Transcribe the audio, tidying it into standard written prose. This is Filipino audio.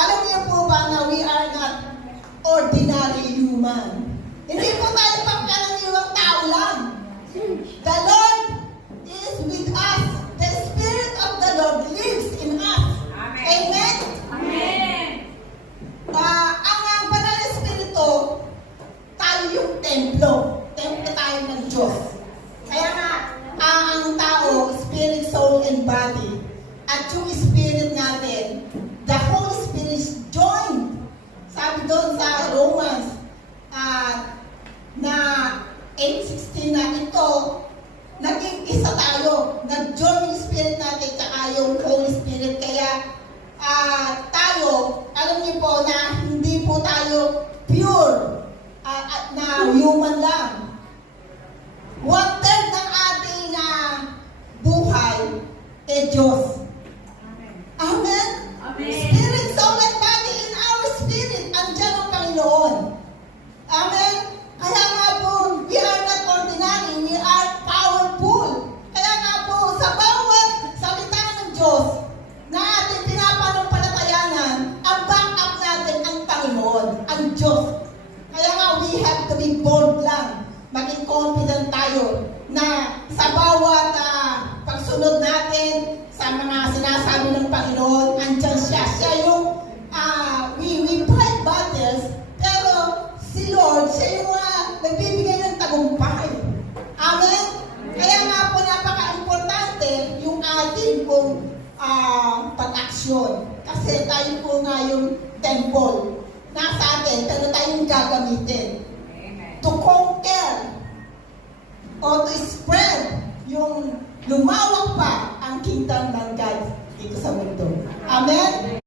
Alam niyo po ba na we are not ordinary human? Hindi po tayo pangkaraniwang tao lang. The Lord is with us. The Spirit of the Lord lives in us. Amen? Amen. Ang Banal na Espiritu, tayo yung templo. Templo tayo ng Diyos. Kaya nga, ang tao, spirit, soul, and body. At yung spirit natin, the Holy Spirit is joined. Sabi doon sa Romans, na 8:16 na ito, naging isa tayo. Nag-join yung spirit natin tsaka yung Holy Spirit. Kaya tayo, alam niyo po na hindi po tayo pure na human lang. 1/3 ng ating buhay Diyos. Amen? Amen. Spirit, soul, and body in our spirit. Andiyan ang Panginoon. Amen? Kaya nga po, we are not ordinary. We are powerful. Kaya nga po, sa bawat salita ng Diyos na ating pinapanampalatayanan, ang backup natin ang Panginoon, ang Diyos. Kaya nga, we have to be bold lang. Maging confident tayo na sa bawat pagsunod natin sa mga sinasabi ng Panginoon, andyan siya. Siya yung, we fight battles, pero si Lord, siya yung nagbibigay ng tagumpay. Amen? Kaya nga po, napaka-importante yung ating pong pag-aksyon. Kasi tayo po nga yung temple. Nasa atin, pero tayo yung gagamitin. To conquer o to spread yung lumawak pa ang kingdom ng God dito sa mundo. Amen?